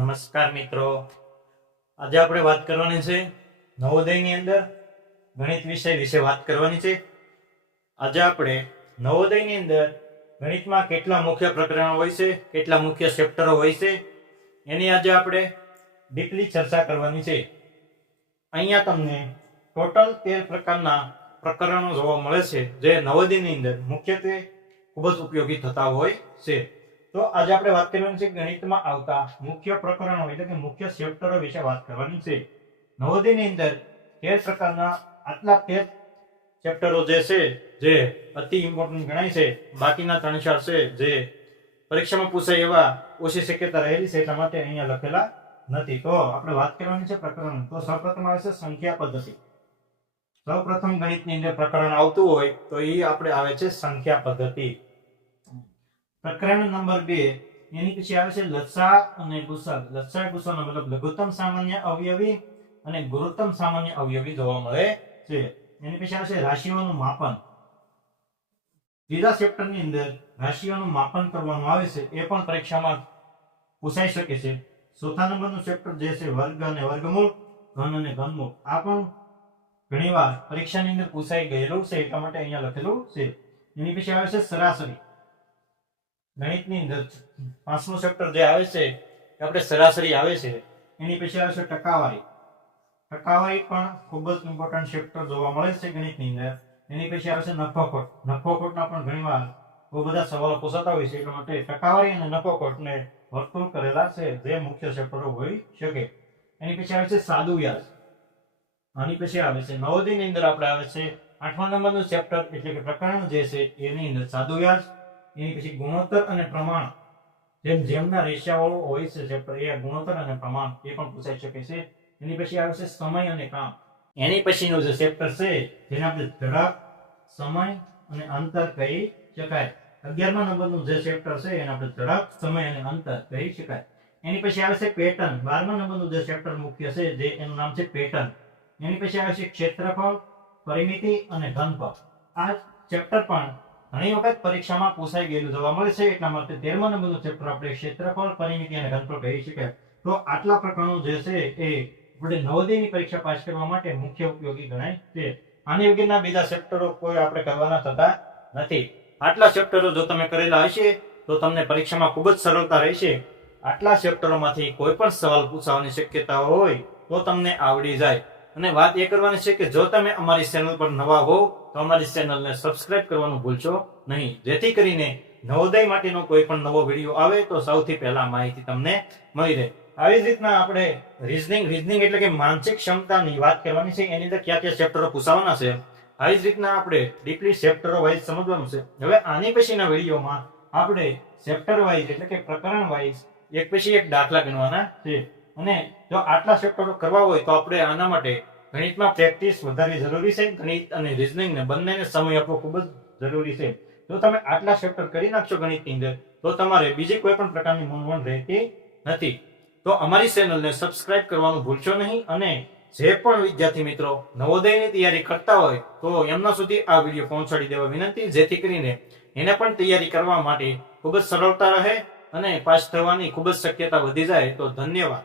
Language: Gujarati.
નમસ્કાર મિત્રો, આજે આપણે વાત કરવાની છે નવોદયની અંદર ગણિત વિષય વિશે વાત કરવાની છે. આજે આપણે નવોદયની અંદર ગણિતમાં કેટલા મુખ્ય પ્રકરણો હોય છે, કેટલા મુખ્ય ચેપ્ટરો હોય છે, એની આજે આપણે ડીપલી ચર્ચા કરવાની છે. અહીંયા તમને ટોટલ 13 પ્રકારના પ્રકરણો જોવા મળે છે જે નવોદયની અંદર મુખ્યત્વે ખૂબ જ ઉપયોગી થતા હોય છે. તો આજે આપણે વાત કરવાની છે ગણિતમાં આવતા મુખ્ય પ્રકરણો એટલે કે મુખ્ય ચેપ્ટરો વિશે વાત કરવાની છે. નવોદયની અંદર 13 પ્રકારના આટલા 13 ચેપ્ટરો જે છે જે અતિ ઇમ્પોર્ટન્ટ ગણાય છે. બાકીના 3-4 છે જે પરીક્ષામાં પૂછાય એવા ઓછી શક્યતા રહેલી છે, એટલા માટે અહીંયા લખેલા નથી. તો આપણે વાત કરવાની છે પ્રકરણ. તો સૌપ્રથમ આવે છે સંખ્યા પદ્ધતિ. સૌપ્રથમ ગણિતની અંદર પ્રકરણ આવતું હોય તો એ આપણે આવે છે સંખ્યા પદ્ધતિ. પ્રકરણ નંબર 2 એની પછી આવે છે લસાઅ અને ગુસઅ. લસાઅ ગુસઅનો મતલબ લઘુત્તમ સામાન્ય અવયવી અને ગુરુત્તમ સામાન્ય અવયવી જોવા મળે છે. એની પછી આવે છે રાશિઓનું માપન. ત્રીજા ચેપ્ટરની અંદર રાશિઓનું માપન કરવાનું આવે છે, એ પણ પરીક્ષામાં પૂછાઈ શકે છે. ચોથા નંબરનું ચેપ્ટર જે છે વર્ગ અને વર્ગમૂળ, ઘન અને ઘનમૂળ, આ પણ ઘણીવાર પરીક્ષાની અંદર પૂછાઈ ગયેલું છે, એટલા માટે અહીંયા લખેલું છે. એની પછી આવે છે સરાસરી. ગણિતની અંદર 5મું ચેપ્ટર જે આવે છે એ આપણે સરાસરી આવે છે. એની પછી આવે છે ટકાવારી. ટકાવારી પણ ખૂબ જ ઇમ્પોર્ટન્ટ ચેપ્ટર જોવા મળે છે ગણિતની અંદર. એની પછી આવે છે નફોખોટ. નફોખોટના પણ ઘણીવાર બહુ બધા સવાલો પૂછાતા હોય છે, એટલા માટે ટકાવારી અને નફોખોટને વર્તુળ કરેલા છે જે મુખ્ય ચેપ્ટરો હોઈ શકે. એની પછી આવે છે સાદું વ્યાજ. આની પછી આવે છે નવોદયની અંદર આપણે આવે છે 8મા નંબરનું ચેપ્ટર એટલે કે પ્રકરણ જે છે એની અંદર સાદું વ્યાજ. એની પછી ગુણોત્તર અને પ્રમાણ, જેમના રેશિયાવાળું હોય છે ચેપ્ટર એ ગુણોત્તર અને પ્રમાણ એ પણ પૂછાઈ શકે છે. એની પછી આવે છે સમય અને કામ. એની પછીનું જે ચેપ્ટર છે જેને આપણે ઝડપ, સમય અને અંતર કહી શકાય. 11મા નંબરનું જે ચેપ્ટર છે એને આપણે ઝડપ, સમય અને અંતર કહી શકાય. એની પછી આવે છે પેટર્ન. 12મા નંબરનું જે ચેપ્ટર મુખ્ય છે જે એનું નામ છે પેટર્ન. એની પછી આવે છે ક્ષેત્રફળ, પરિમિતિ અને ઘનફળ. આ ચેપ્ટર પણ ઘણી વખત પરીક્ષામાં પૂછાઈ ગયેલું જોવા મળે છે, એટલા માટે 13મા નંબરનું ચેપ્ટર આપણે ક્ષેત્રફળ, પરિમિતિ અને ઘનફળ કહી શકાય. તો આટલા પ્રકરણો જે છે એ આપણે નવોદયની પરીક્ષા પાસ કરવા માટે મુખ્ય ઉપયોગી ગણાય છે. આની વગરના બીજા ચેપ્ટરો કોઈ આપણે કરવાના થતા નથી. આટલા ચેપ્ટરો જો તમે કરેલા હશે તો તમને પરીક્ષામાં ખૂબ જ સરળતા રહેશે. આટલા ચેપ્ટરોમાંથી કોઈ પણ સવાલ પૂછવાની શક્યતા હોય તો તમને આવડી જાય. અને વાત એ કરવાની છે કે જો તમે અમારી ચેનલ પર નવા હો તો અમારી ચેનલને સબસ્ક્રાઇબ કરવાનું ભૂલશો નહીં, જેથી કરીને નવોદય માટેનો કોઈ પણ નવો વિડીયો આવે તો સૌથી પહેલા માહિતી તમને મળી રહે. આવી જ રીતના આપણે રીઝનિંગ એટલે કે માનસિક ક્ષમતાની વાત કરવાની છે, એની અંદર કયા કયા ચેપ્ટરો પૂછાવાના છે. આવી જ રીતના આપણે ડીપલી ચેપ્ટરો વાઇઝ સમજવાનું છે. હવે આની પછીના વિડીયોમાં આપણે ચેપ્ટર વાઇઝ એટલે કે પ્રકરણ વાઇઝ એક પછી એક દાખલા ગણવાના છે. અને જો આટલા ચેપ્ટરો કરવા હોય તો આપણે આના માટે ગણિતમાં પ્રેક્ટિસ વધારવી જરૂરી છે. ગણિત અને રીઝનિંગને બંનેને સમય આપવો ખૂબ જ જરૂરી છે. જો તમે આટલા ચેપ્ટર કરી નાખશો ગણિતની અંદર તો તમારે બીજી કોઈ પણ પ્રકારની મૂંઝવણ રહેતી નથી. તો અમારી ચેનલને સબસ્ક્રાઇબ કરવાનું ભૂલશો નહીં. અને જે પણ વિદ્યાર્થી મિત્રો નવોદયની તૈયારી કરતા હોય તો એમના સુધી આ વિડીયો પહોંચાડી દેવા વિનંતી, જેથી કરીને એને પણ તૈયારી કરવા માટે ખૂબ જ સરળતા રહે અને પાસ થવાની ખૂબ જ શક્યતા વધી જાય. તો ધન્યવાદ.